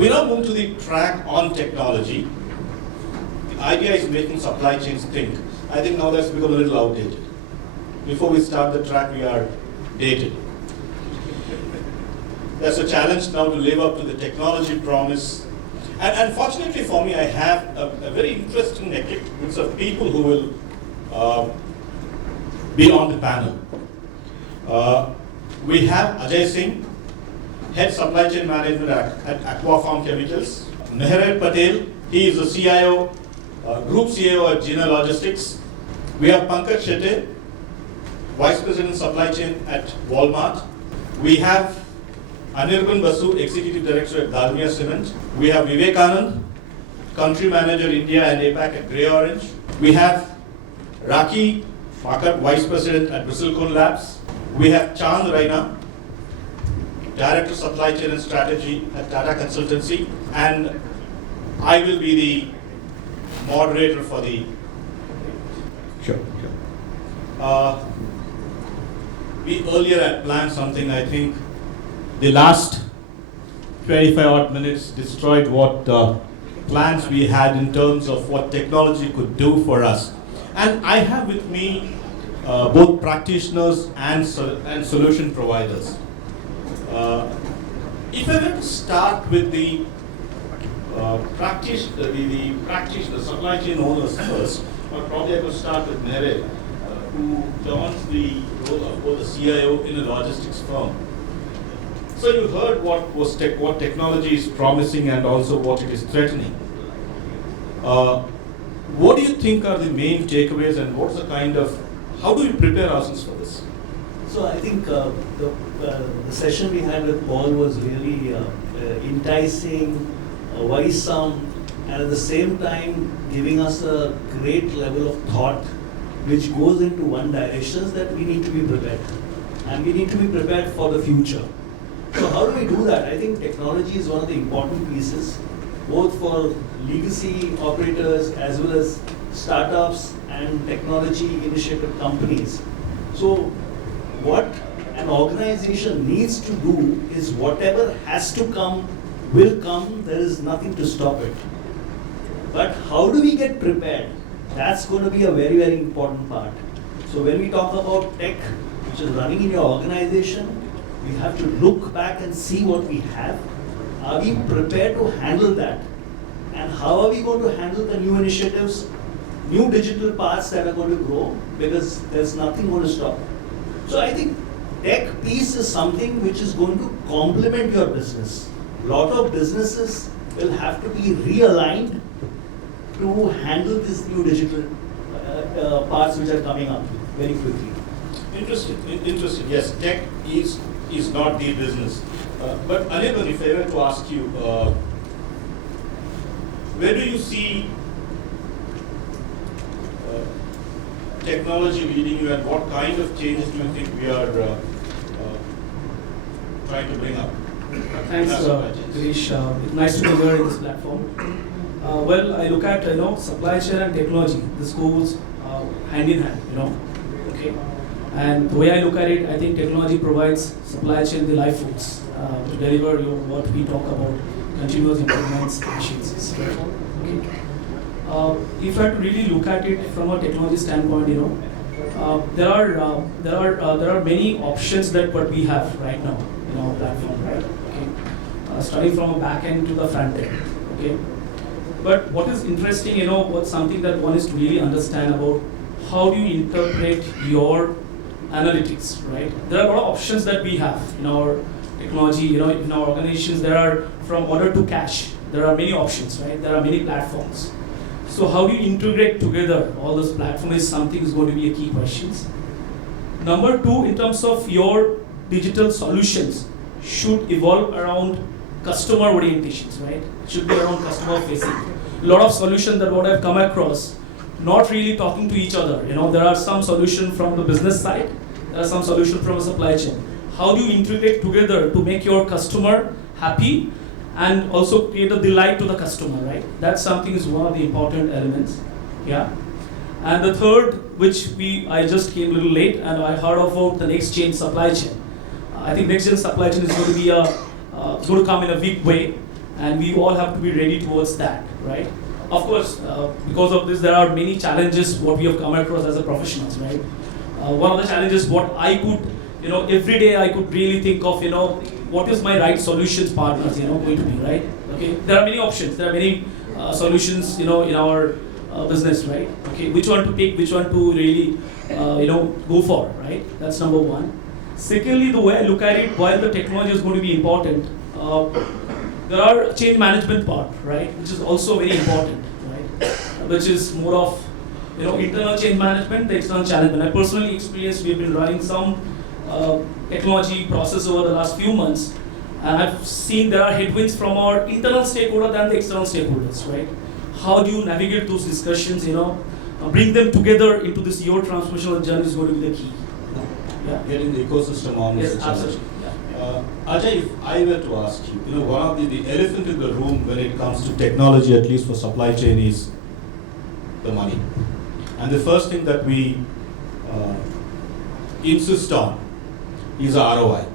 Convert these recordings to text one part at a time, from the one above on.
We now move to the track on technology. The idea is making supply chains think. I think now that's become a little outdated. Before we start the track, we are dated. There's a challenge now to live up to the technology promise. And fortunately for me, I have a very interesting mix of people who will be on the panel. We have Ajay Singh, Head Supply Chain Management at Aquapharm Chemicals. Meheriar Patel, he is the CIO, Group CEO at Jeena Logistics. We have Pankaj, Shete, Vice President Supply Chain at Wal-Mart. We have Anirban, Basu, Executive Director at Dalmia Cement. We have Vivekanand, Country Manager India and APAC at GreyOrange. We have Rakhi, Makad, Vice President at Bristlecone Labs. We have Raina, Director Supply Chain and Strategy at Tata Consultancy. And I will be the moderator for the... Sure. We earlier had planned something. I think the last 25 odd minutes destroyed what plans we had in terms of what technology could do for us. And I have with me both practitioners and solution providers. If I were to start with the practitioner, supply chain owners first, or probably I could start with Meheriar, who joins the role of both the CIO in a logistics firm. So you heard what technology is promising and also what it is threatening. What do you think are the main takeaways, and what's the kind of, how do we prepare ourselves for this? So I think the session we had with Paul was really enticing, worrisome, and at the same time giving us a great level of thought which goes into one direction, that we need to be prepared. And we need to be prepared for the future. So how do we do that? I think technology is one of the important pieces, both for legacy operators as well as startups and technology initiative companies. So what an organization needs to do is whatever has to come will come. There is nothing to stop it. But how do we get prepared? That's going to be a very, very important part. So when we talk about tech, which is running in your organization, we have to look back and see what we have. Are we prepared to handle that? And how are we going to handle the new initiatives, new digital paths that are going to grow? Because there's nothing going to stop. So I think tech piece is something which is going to complement your business. A lot of businesses will have to be realigned to handle these new digital parts which are coming up very quickly. Interesting. Yes, tech is not the business. But Anirban, if I were to ask you, where do you see technology leading you, and what kind of changes do you think we are trying to bring up? Thanks, Girish. Nice to be here in this platform. Well, I look at supply chain and technology. This goes hand in hand. Okay. And the way I look at it, I think technology provides supply chain the life force to deliver what we talk about, continuous improvements, efficiencies. Okay. If I had to really look at it from a technology standpoint, there are many options that what we have right now in our platform, right? Okay. Starting from a back end to the front end. Okay. But what is interesting, what's something that one is to really understand about how do you interpret your analytics, right? There are a lot of options that we have in our technology, in our organizations. There are from order to cash. There are many options, right? There are many platforms. So how do you integrate together all those platforms is something is going to be a key question. Number two, in terms of your digital solutions, should evolve around customer orientations, right? Should be around customer facing. A lot of solutions that what I've come across, not really talking to each other. There are some solutions from the business side, there are some solutions from a supply chain. How do you integrate together to make your customer happy and also create a delight to the customer, right? That's something is one of the important elements. Yeah. And the third, which I just came a little late and I heard about the next gen supply chain. I think next gen supply chain is going to be it's going to come in a big way, and we all have to be ready towards that, right? Of course, because of this, there are many challenges what we have come across as a professionals, right? One of the challenges what I could, every day I could really think of, what is my right solutions partners, going to be, right? Okay, there are many options, there are many solutions, in our business, right? Okay, which one to pick, which one to really, go for, right? That's number one. Secondly, the way I look at it, while the technology is going to be important, there are change management part, right, which is also very important, right, which is more of, internal change management, the external challenge. And I personally experienced, we've been running some technology process over the last few months, and I've seen there are headwinds from our internal stakeholder than the external stakeholders, right? How do you navigate those discussions, bring them together into this your transformational journey is going to be the key. Yeah. Getting the ecosystem on is Yes, the challenge. absolutely. Yeah. Ajay, if I were to ask you, one of the elephant in the room when it comes to technology, at least for supply chain, is the money. And the first thing that we insist on is ROI.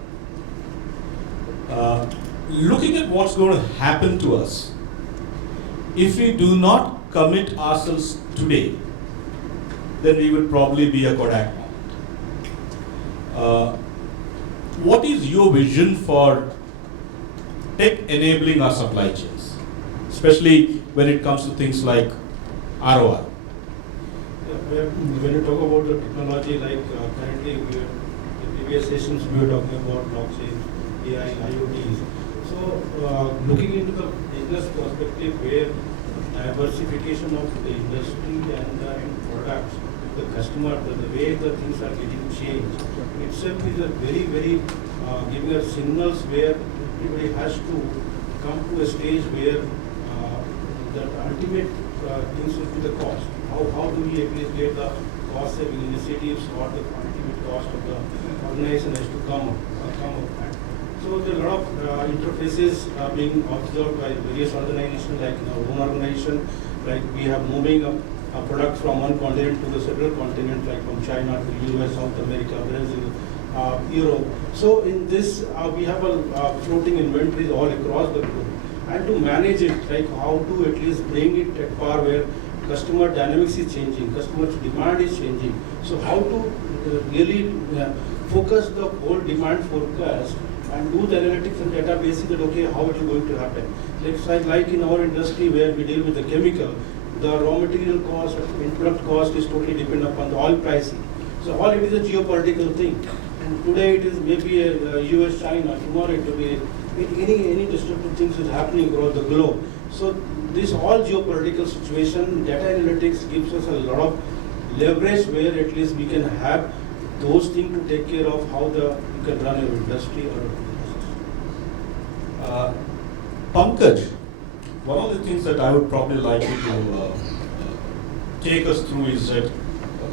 Looking at what's going to happen to us, if we do not commit ourselves today, then we will probably be a Kodak. What is your vision for tech enabling our supply chains, especially when it comes to things like ROI? When you talk about the technology, like currently in the previous sessions we were talking about blockchain, AI, IoTs. So looking into the business perspective where diversification of the industry and the end products, the customer, the way the things are getting changed, itself is a very, very giving us signals where everybody has to come to a stage where the ultimate things will be the cost. How do we at least get the cost saving initiatives or the ultimate cost of the organization has to come up. So there are a lot of interfaces being observed by various organizations, like in our own organization, like we have moving a product from one continent to the several continents, like from China to US, South America, Brazil, Europe. So in this, we have a floating inventories all across the globe. And to manage it, like how to at least bring it at par where customer dynamics is changing, customer demand is changing. So how to really focus the whole demand forecast and do the analytics and databases that, okay, how it is going to happen. Like in our industry where we deal with the chemical, the raw material cost, input cost is totally dependent upon the oil pricing. So all it is a geopolitical thing. And today it is maybe a US, China, tomorrow it will be any disruptive things is happening across the globe. So this all geopolitical situation, data analytics gives us a lot of leverage where at least we can have those things to take care of how you can run your industry or Pankaj, one of the things that I would probably like you to take us through is that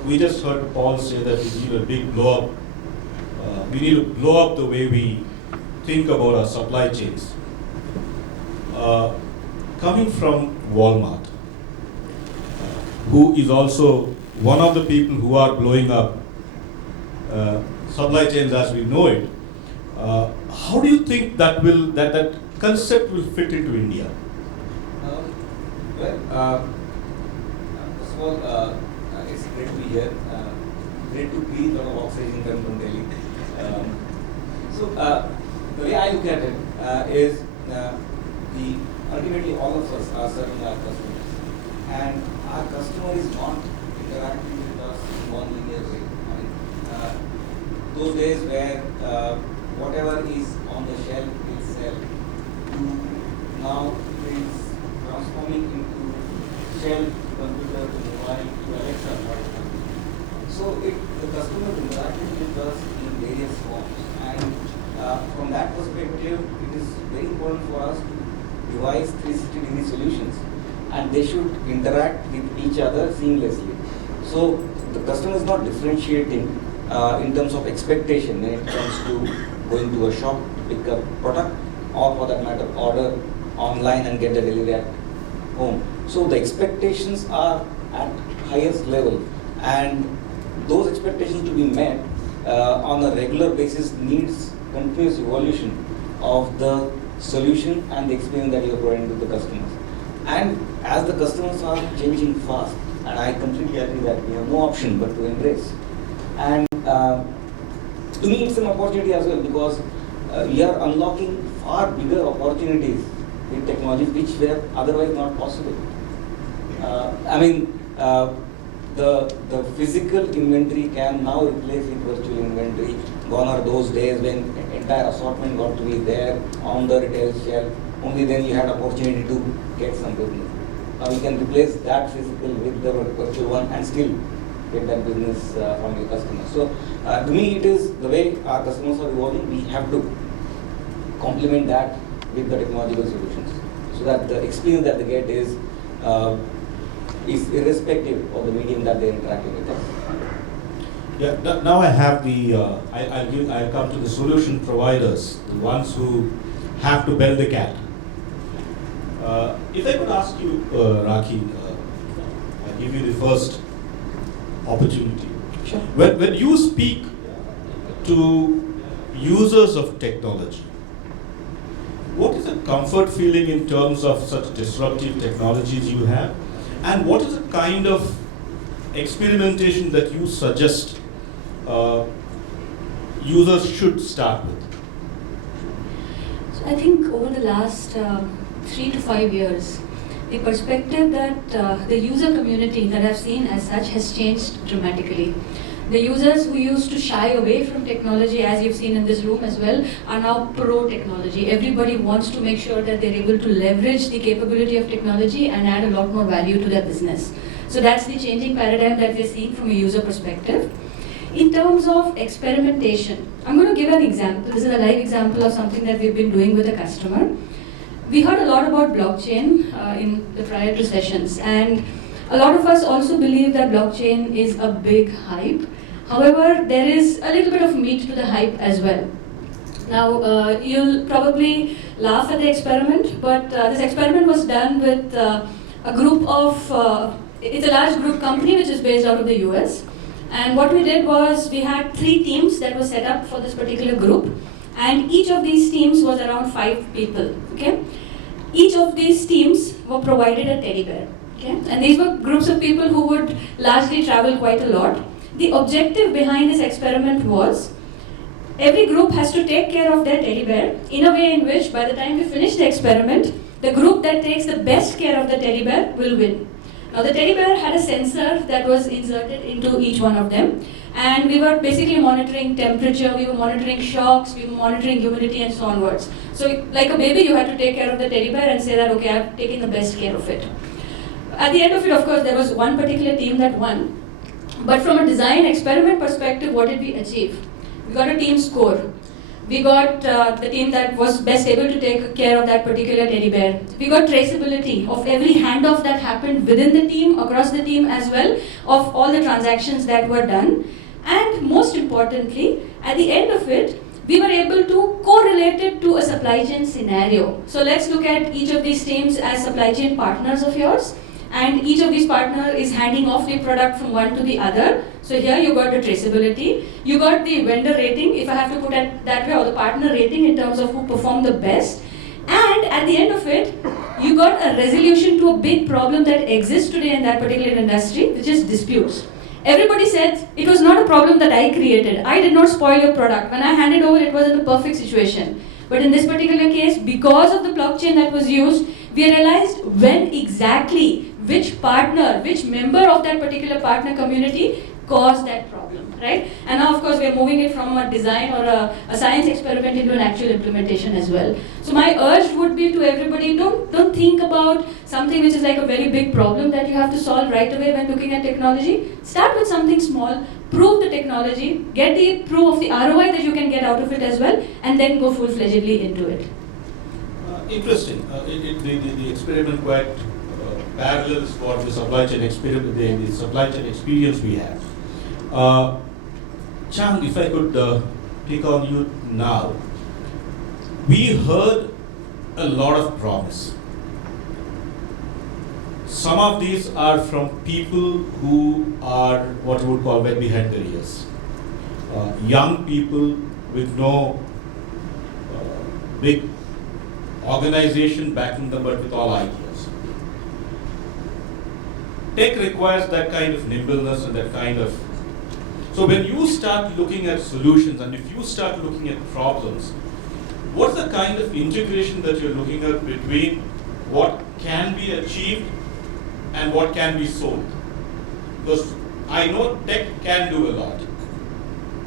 we just heard Paul say that we need a big blow up. We need to blow up the way we think about our supply chains. Coming from Wal-Mart, who is also one of the people who are blowing up supply chains as we know it, how do you think that concept will fit into India? First of all, it's great to be here. Great to breathe on a oxygen coming from Delhi. So the way I look at it is ultimately all of us are serving our customers, and our customer is not interacting with us in one linear way. I mean, those days where whatever is on the shelf will sell, to now it is transforming into shelf, computer, to mobile, to Alexa, for example. So the customer is interacting with us in various forms, and from that perspective, it is very important for us to devise 360-degree solutions, and they should interact with each other seamlessly. So the customer is not differentiating in terms of expectation when it comes to going to a shop, pick up product, or for that matter, order online and get the delivery at home. So the expectations are at highest level, and those expectations to be met on a regular basis needs continuous evolution of the solution and the experience that you are providing to the customers. And as the customers are changing fast, and I completely agree that we have no option but to embrace. And to me, it's an opportunity as well, because we are unlocking far bigger opportunities with technologies which were otherwise not possible. The physical inventory can now replace with virtual inventory. Gone are those days when entire assortment got to be there on the retail shelf. Only then you had opportunity to get some business. Now you can replace that physical with the virtual one and still get that business from your customers. So to me, it is the way our customers are evolving. We have to complement that with the technological solutions, so that the experience that they get is irrespective of the medium that they're interacting with us. Yeah, now I have the, I'll come to the solution providers, the ones who have to bell the cat. If I could ask you, Rakhi, I'll give you the first opportunity. Sure. When you speak to users of technology, what is the comfort feeling in terms of such disruptive technologies you have? And what is the kind of experimentation that you suggest users should start with? So I think over the last 3 to 5 years, the perspective that the user community that I've seen as such has changed dramatically. The users who used to shy away from technology, as you've seen in this room as well, are now pro-technology. Everybody wants to make sure that they're able to leverage the capability of technology and add a lot more value to their business. So that's the changing paradigm that we're seeing from a user perspective. In terms of experimentation, I'm going to give an example. This is a live example of something that we've been doing with a customer. We heard a lot about blockchain in the prior two sessions, and a lot of us also believe that blockchain is a big hype. However, there is a little bit of meat to the hype as well. Now, you'll probably laugh at the experiment, but this experiment was done with a group of, it's a large group company which is based out of the US. And what we did was we had 3 teams that were set up for this particular group. And each of these teams was around 5 people, okay? Each of these teams were provided a teddy bear. Okay? And these were groups of people who would largely travel quite a lot. The objective behind this experiment was every group has to take care of their teddy bear in a way in which by the time we finish the experiment, the group that takes the best care of the teddy bear will win. Now the teddy bear had a sensor that was inserted into each one of them, and we were basically monitoring temperature, we were monitoring shocks, we were monitoring humidity and so onwards. So like a baby, you had to take care of the teddy bear and say that, okay, I've taken the best care of it. At the end of it, of course, there was one particular team that won. But from a design experiment perspective, what did we achieve? We got a team score. We got the team that was best able to take care of that particular teddy bear. We got traceability of every handoff that happened within the team, across the team as well, of all the transactions that were done. And most importantly, at the end of it, we were able to correlate it to a supply chain scenario. So let's look at each of these teams as supply chain partners of yours. And each of these partners is handing off the product from one to the other. So here you got the traceability, you got the vendor rating, if I have to put it that way, or the partner rating in terms of who performed the best. And at the end of it, you got a resolution to a big problem that exists today in that particular industry, which is disputes. Everybody said it was not a problem that I created. I did not spoil your product. When I handed over, it was in the perfect situation. But in this particular case, because of the blockchain that was used, we realized when exactly which partner, which member of that particular partner community caused that problem, right? And now, of course, we are moving it from a design or a science experiment into an actual implementation as well. So my urge would be to everybody, don't think about something which is like a very big problem that you have to solve right away when looking at technology. Start with something small, prove the technology, get the proof of the ROI that you can get out of it as well, and then go full-fledgedly into it. Interesting. The experiment quite parallels what the supply chain experiment, the supply chain experience we have. Chang, if I could take on you now. We heard a lot of promise. Some of these are from people who are what you would call wet behind their ears. Young people with no big organization backing them, but with all ideas. Tech requires that kind of nimbleness and that kind of. So when you start looking at solutions and if you start looking at problems, what's the kind of integration that you're looking at between what can be achieved and what can be sold? Because I know tech can do a lot,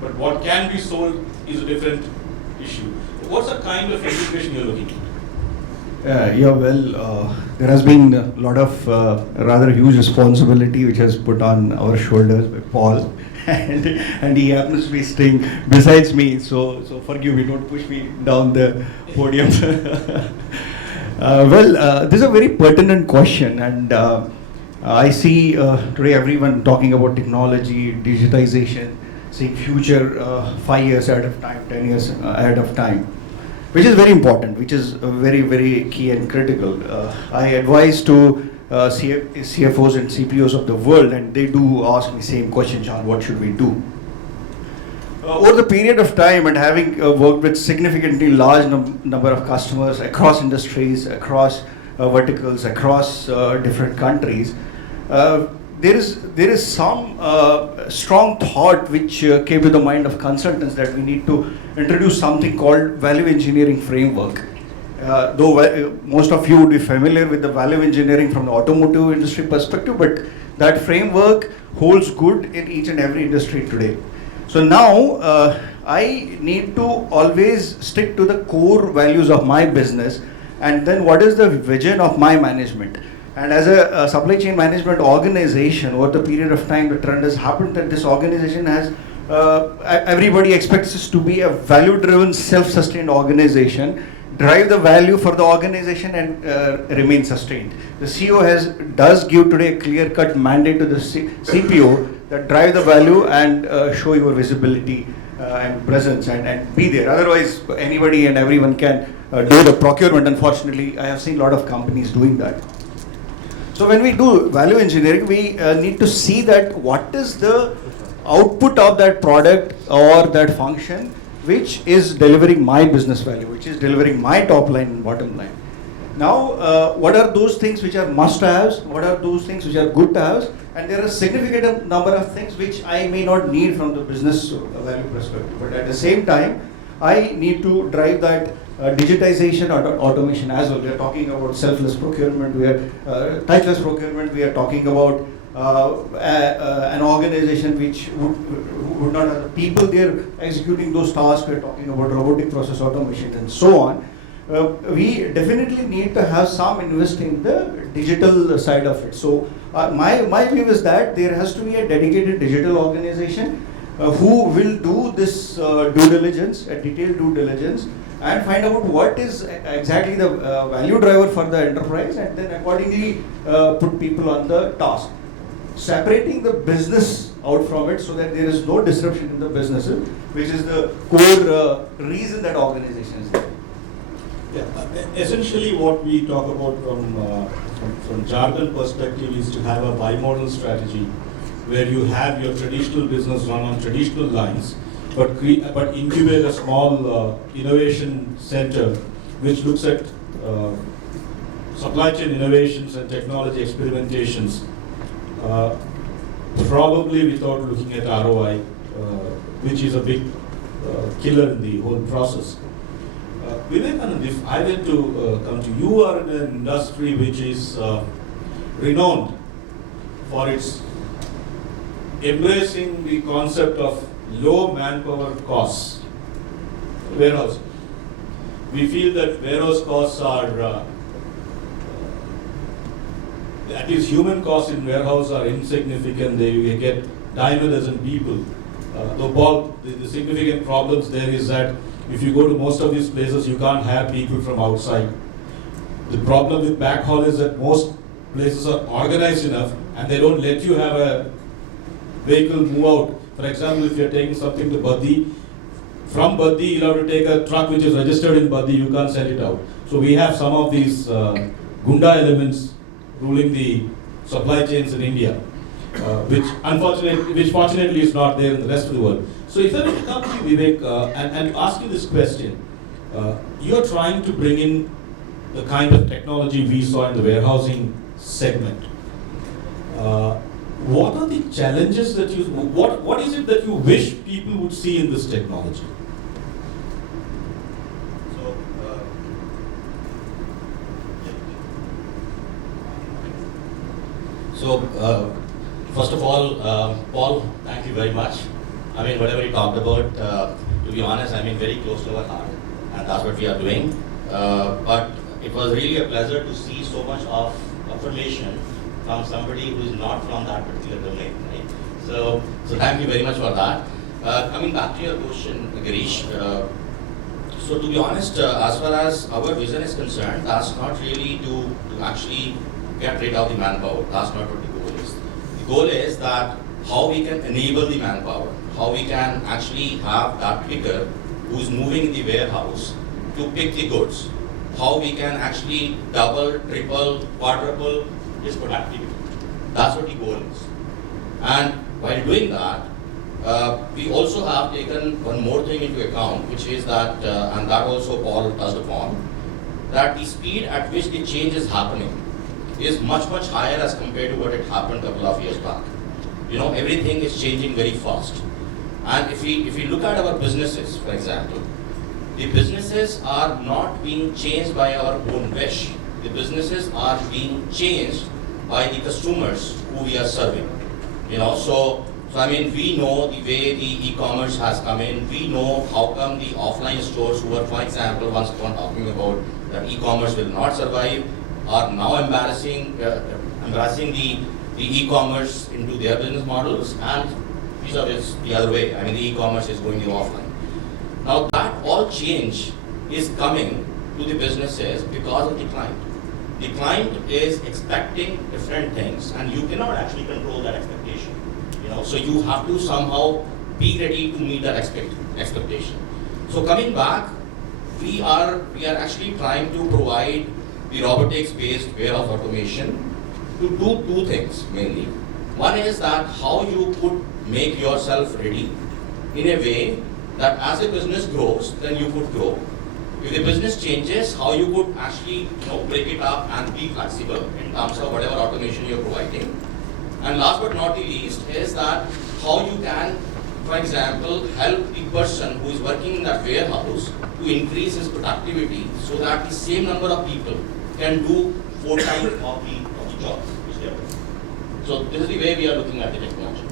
but what can be sold is a different issue. What's the kind of integration you're looking at? There has been a lot of rather huge responsibility which has put on our shoulders by Paul, and he happens to be staying besides me, so forgive me, don't push me down the podium. This is a very pertinent question, and I see today everyone talking about technology, digitization, seeing future 5 years ahead of time, 10 years ahead of time, which is very important, which is very, very key and critical. I advise to CFOs and CPOs of the world, and they do ask me same question, John, what should we do? Over the period of time and having worked with significantly large number of customers across industries, across verticals, across different countries, there is some strong thought which came to the mind of consultants that we need to introduce something called value engineering framework. Though most of you would be familiar with the value engineering from the automotive industry perspective, but that framework holds good in each and every industry today. So now I need to always stick to the core values of my business, and then what is the vision of my management. And as a supply chain management organization, over the period of time, the trend has happened that this organization has, everybody expects us to be a value-driven, self-sustained organization, drive the value for the organization and remain sustained. The CEO does give today a clear-cut mandate to the CPO that drive the value and show your visibility and presence and be there. Otherwise, anybody and everyone can do the procurement. Unfortunately, I have seen a lot of companies doing that. So when we do value engineering, we need to see that what is the output of that product or that function which is delivering my business value, which is delivering my top line and bottom line. Now, what are those things which are must-haves? What are those things which are good-to-haves? And there are a significant number of things which I may not need from the business value perspective. But at the same time, I need to drive that digitization or automation as well. We are talking about selfless procurement, we are touchless procurement, we are talking about an organization which would not have the people there executing those tasks. We are talking about robotic process automation and so on. We definitely need to have some invest in the digital side of it. So my view is that there has to be a dedicated digital organization who will do this due diligence, a detailed due diligence, and find out what is exactly the value driver for the enterprise, and then accordingly put people on the task. Separating the business out from it so that there is no disruption in the businesses, which is the core reason that organization is there. Yeah, essentially what we talk about from jargon perspective is to have a bimodal strategy where you have your traditional business run on traditional lines, but incubate a small innovation center which looks at supply chain innovations and technology experimentations, probably without looking at ROI, which is a big killer in the whole process. Vivekanand, if I were to come to you, are in an industry which is renowned for its embracing the concept of low manpower costs. Warehouse. We feel that warehouse costs are, at least human costs in warehouse are insignificant. They get dime a dozen people. The significant problems there is that if you go to most of these places, you can't hire people from outside. The problem with backhaul is that most places are organized enough and they don't let you have a vehicle move out. For example, if you're taking something to Baddi, from Baddi you'll have to take a truck which is registered in Baddi, you can't send it out. So we have some of these Gunda elements ruling the supply chains in India, which fortunately is not there in the rest of the world. So if I were to come to you, Vivek, and ask you this question, you're trying to bring in the kind of technology we saw in the warehousing segment. What are the challenges that what is it that you wish people would see in this technology? First of all, Paul, thank you very much. I mean, whatever you talked about, to be honest, I mean, very close to our heart, and that's what we are doing. But it was really a pleasure to see so much of affirmation from somebody who is not from that particular domain, right? So thank you very much for that. Coming back to your question, Girish, so to be honest, as far as our vision is concerned, that's not really to actually get rid of the manpower. That's not what the goal is. The goal is that how we can enable the manpower, how we can actually have that picker who's moving in the warehouse to pick the goods, how we can actually double, triple, quadruple his productivity. That's what the goal is. And while doing that, we also have taken one more thing into account, which is that, and that also Paul touched upon, that the speed at which the change is happening is much, much higher as compared to what had happened a couple of years back. You know, everything is changing very fast. And if we look at our businesses, for example, the businesses are not being changed by our own wish. The businesses are being changed by the customers who we are serving. You know, so I mean, we know the way the e-commerce has come in. We know how come the offline stores who were, for example, once upon talking about that e-commerce will not survive, are now embarrassing the e-commerce into their business models, and these are the other way. I mean, the e-commerce is going to offline. Now that all change is coming to the businesses because of the client. The client is expecting different things, and you cannot actually control that expectation. You know, so you have to somehow be ready to meet that expectation. So coming back, we are actually trying to provide the robotics-based warehouse automation to do two things mainly. One is that how you could make yourself ready in a way that as a business grows, then you could grow. If the business changes, how you could actually break it up and be flexible in terms of whatever automation you're providing. And last but not the least is that how you can, for example, help the person who is working in that warehouse to increase his productivity so that the same number of people can do 4 times of the job which they are doing. So this is the way we are looking at the technology.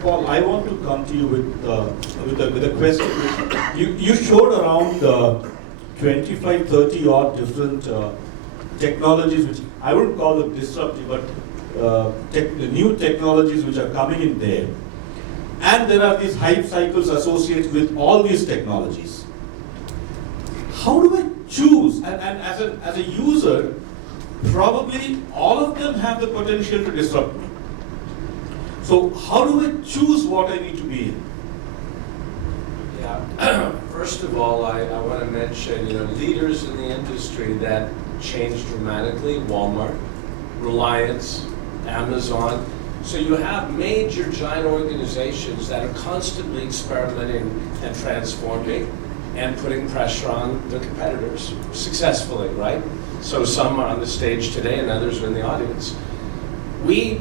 Paul, I want to come to you with a question. You showed around 25, 30 odd different technologies, which I wouldn't call them disruptive, but the new technologies which are coming in there. And there are these hype cycles associated with all these technologies. How do I choose? And as a user, probably all of them have the potential to disrupt me. So how do I choose what I need to be in? Yeah. First of all, I want to mention, leaders in the industry that changed dramatically: Wal-Mart, Reliance, Amazon. So you have major giant organizations that are constantly experimenting and transforming and putting pressure on their competitors successfully, right? So some are on the stage today and others are in the audience. We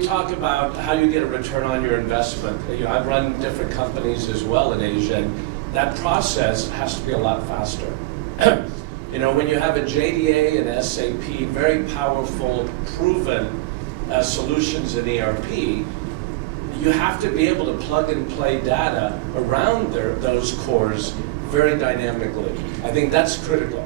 talk about how you get a return on your investment. I've run different companies as well in Asia, and that process has to be a lot faster. When you have a JDA and SAP, very powerful, proven solutions in ERP, you have to be able to plug and play data around those cores very dynamically. I think that's critical.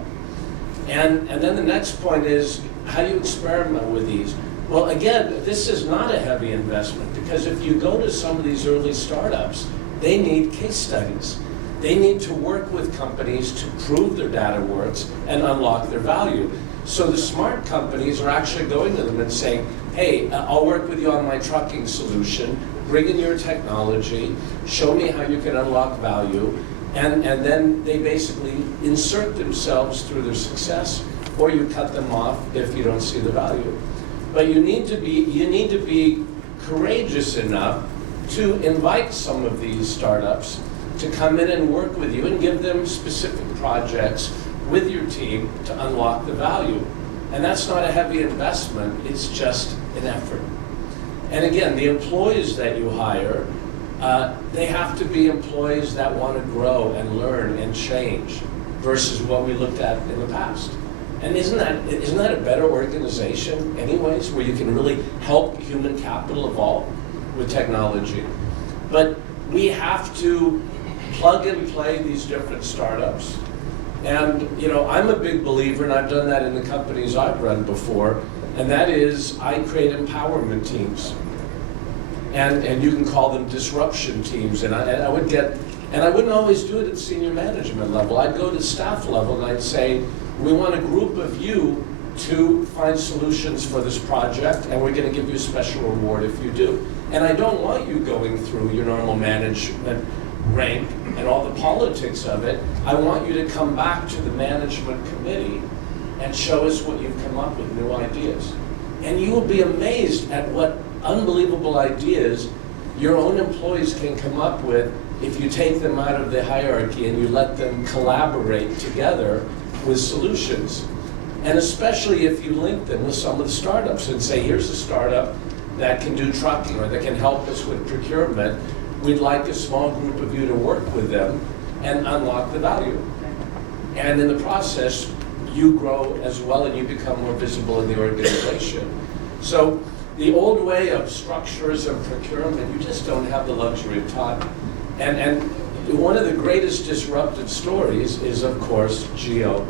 And then the next point is, how do you experiment with these? Well, again, this is not a heavy investment, because if you go to some of these early startups, they need case studies. They need to work with companies to prove their data works and unlock their value. So the smart companies are actually going to them and saying, hey, I'll work with you on my trucking solution, bring in your technology, show me how you can unlock value, and then they basically insert themselves through their success, or you cut them off if you don't see the value. But you need to be courageous enough to invite some of these startups to come in and work with you and give them specific projects with your team to unlock the value. And that's not a heavy investment, it's just an effort. And again, the employees that you hire, they have to be employees that want to grow and learn and change versus what we looked at in the past. And isn't that a better organization anyways, where you can really help human capital evolve with technology? But we have to plug and play these different startups. And I'm a big believer, and I've done that in the companies I've run before, and that is I create empowerment teams. And you can call them disruption teams. And I wouldn't always do it at senior management level. I'd go to staff level and I'd say, we want a group of you to find solutions for this project, and we're going to give you a special reward if you do. And I don't want you going through your normal management rank and all the politics of it. I want you to come back to the management committee and show us what you've come up with, new ideas. And you will be amazed at what unbelievable ideas your own employees can come up with if you take them out of the hierarchy and you let them collaborate together with solutions. And especially if you link them with some of the startups and say, here's a startup that can do trucking or that can help us with procurement. We'd like a small group of you to work with them and unlock the value. And in the process, you grow as well and you become more visible in the organization. So the old way of structures and procurement, you just don't have the luxury of time. And one of the greatest disruptive stories is, of course, Geo.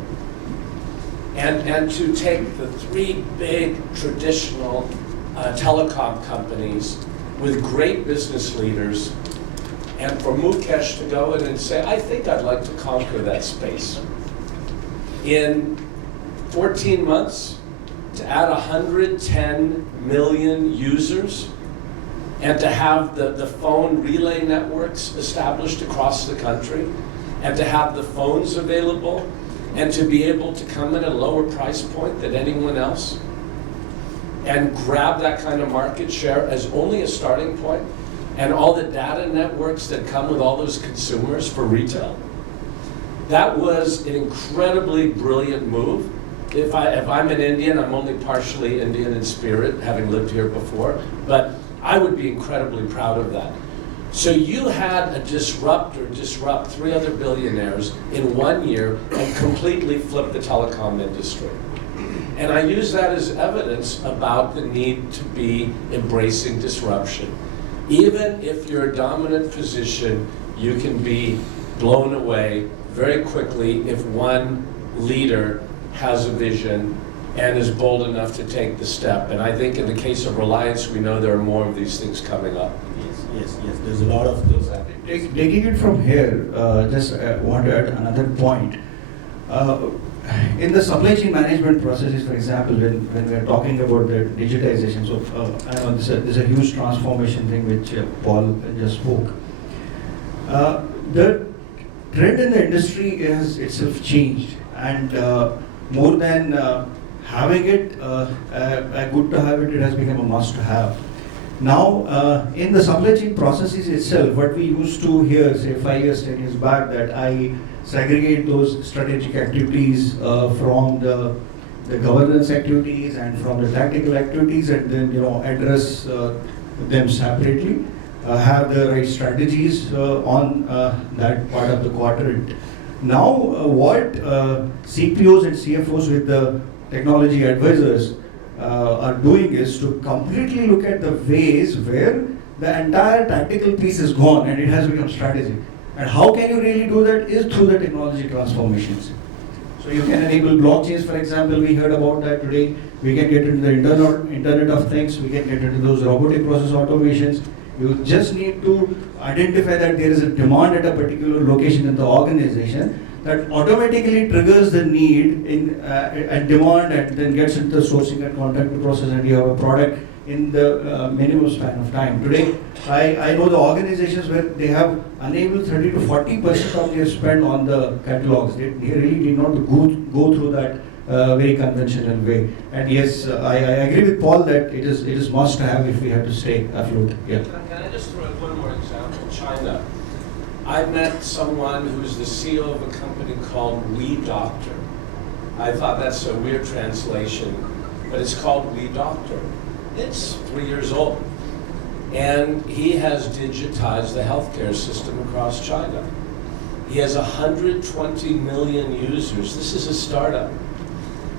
And to take the three big traditional telecom companies with great business leaders, and for Mukesh to go in and say, I think I'd like to conquer that space. In 14 months, to add 110 million users, and to have the phone relay networks established across the country, and to have the phones available, and to be able to come at a lower price point than anyone else, and grab that kind of market share as only a starting point, and all the data networks that come with all those consumers for retail. That was an incredibly brilliant move. If I'm an Indian, I'm only partially Indian in spirit, having lived here before, but I would be incredibly proud of that. So you had a disrupt three other billionaires in 1 year and completely flip the telecom industry. And I use that as evidence about the need to be embracing disruption. Even if you're a dominant position, you can be blown away very quickly if one leader has a vision and is bold enough to take the step. And I think in the case of Reliance, we know there are more of these things coming up. Yes, there's a lot of those happening. Taking it from here, just want to add another point. In the supply chain management processes, for example, when we are talking about the digitization, so I know there's a huge transformation thing which Paul just spoke. The trend in the industry has itself changed, and more than having it, good to have it, it has become a must to have. Now, in the supply chain processes itself, what we used to hear, say 5 years, 10 years back, that I segregate those strategic activities from the governance activities and from the tactical activities, and then address them separately, have the right strategies on that part of the quadrant. Now, what CPOs and CFOs with the technology advisors are doing is to completely look at the ways where the entire tactical piece is gone and it has become strategic. And how can you really do that is through the technology transformations. So you can enable blockchains, for example, we heard about that today. We can get into the Internet of Things, we can get into those robotic process automations. You just need to identify that there is a demand at a particular location in the organization that automatically triggers the need in and demand, and then gets into the sourcing and contract process, and you have a product in the minimum span of time. Today, I know the organizations where they have enabled 30 to 40% of their spend on the catalogs. They really did not go through that very conventional way. And yes, I agree with Paul that it is must to have if we have to stay afloat. Yeah. Can I just throw in one more example? China. I met someone who's the CEO of a company called We Doctor. I thought that's a weird translation, but it's called We Doctor. It's 3 years old. And he has digitized the healthcare system across China. He has 120 million users. This is a startup.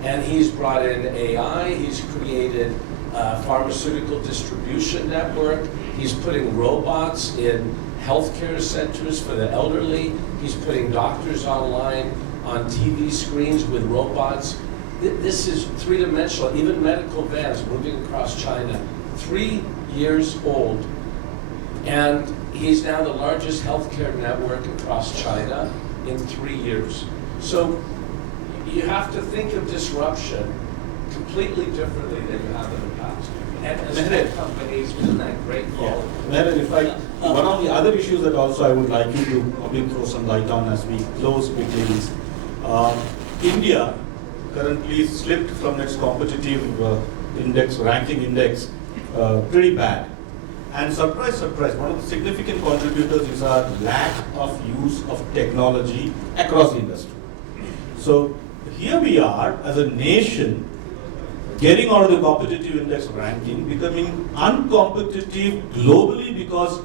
And he's brought in AI, he's created a pharmaceutical distribution network, he's putting robots in healthcare centers for the elderly, he's putting doctors online on TV screens with robots. This is three-dimensional, even medical vans moving across China. 3 years old. And he's now the largest healthcare network across China in 3 years. So you have to think of disruption completely differently than you have in the past. And as tech companies, isn't that great? One of the other issues that also I would like you to probably throw some light on as we close quickly is India currently slipped from its competitive ranking index pretty bad. And surprise, surprise, one of the significant contributors is our lack of use of technology across the industry. So here we are as a nation getting out of the competitive index ranking, becoming uncompetitive globally because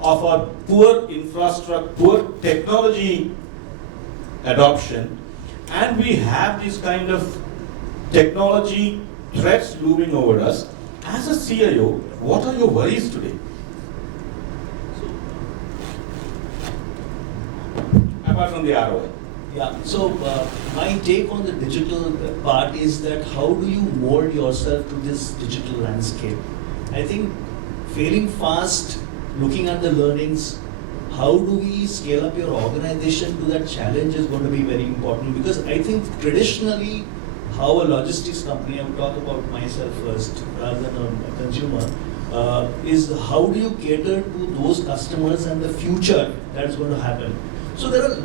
of our poor infrastructure, poor technology adoption, and we have these kind of technology threats looming over us. As a CIO, what are your worries today? Apart from the ROI. Yeah, so my take on the digital part is that how do you mold yourself to this digital landscape? I think failing fast, looking at the learnings, how do we scale up your organization to that challenge is going to be very important, because I think traditionally how a logistics company, I will talk about myself first rather than a consumer, is how do you cater to those customers and the future that's going to happen. So there are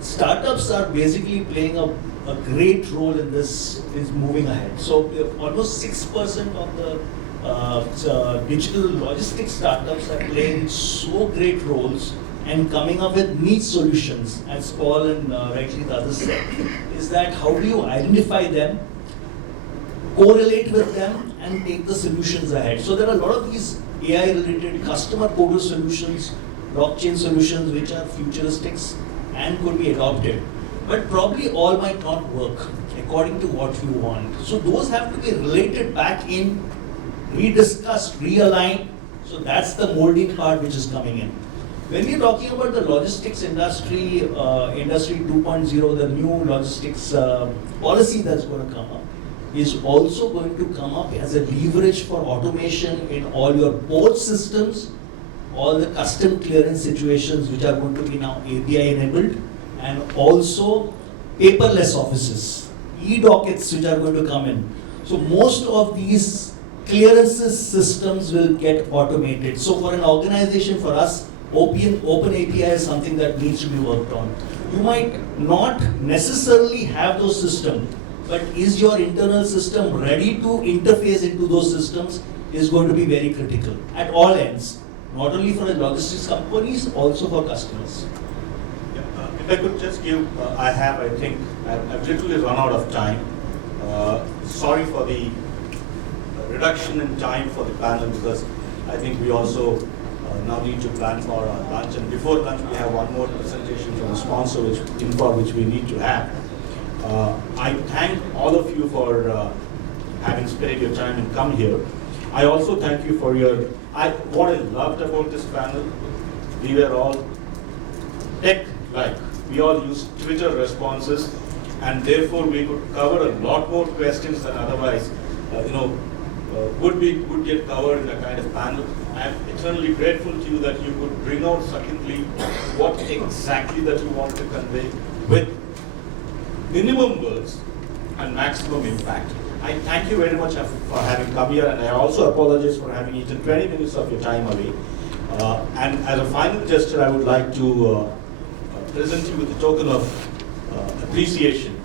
startups are basically playing a great role in this, is moving ahead. So almost 6% of the digital logistics startups are playing so great roles and coming up with niche solutions, as Paul and rightly the others said, is that how do you identify them, correlate with them, and take the solutions ahead. So there are a lot of these AI-related customer portal solutions, blockchain solutions, which are futuristics and could be adopted. But probably all might not work according to what you want. So those have to be related back in, rediscussed, realigned. So that's the molding part which is coming in. When we're talking about the logistics industry, Industry 2.0, the new logistics policy that's going to come up, is also going to come up as a leverage for automation in all your port systems, all the custom clearance situations which are going to be now API enabled, and also paperless offices, e-dockets which are going to come in. So most of these clearances systems will get automated. So for an organization, for us, Open API is something that needs to be worked on. You might not necessarily have those systems, but is your internal system ready to interface into those systems is going to be very critical at all ends, not only for the logistics companies, also for customers. If I could just give, I think, I've literally run out of time. Sorry for the reduction in time for the panel, because I think we also now need to plan for our lunch, and before lunch we have one more presentation from a sponsor which we need to have. I thank all of you for having spared your time and come here. I also thank you for what I loved about this panel, we were all tech-like. We all used Twitter responses, and therefore we could cover a lot more questions than otherwise would get covered in a kind of panel. I am eternally grateful to you that you could bring out succinctly what exactly that you want to convey with minimum words and maximum impact. I thank you very much for having come here, and I also apologize for having eaten 20 minutes of your time away. And as a final gesture, I would like to present you with a token of appreciation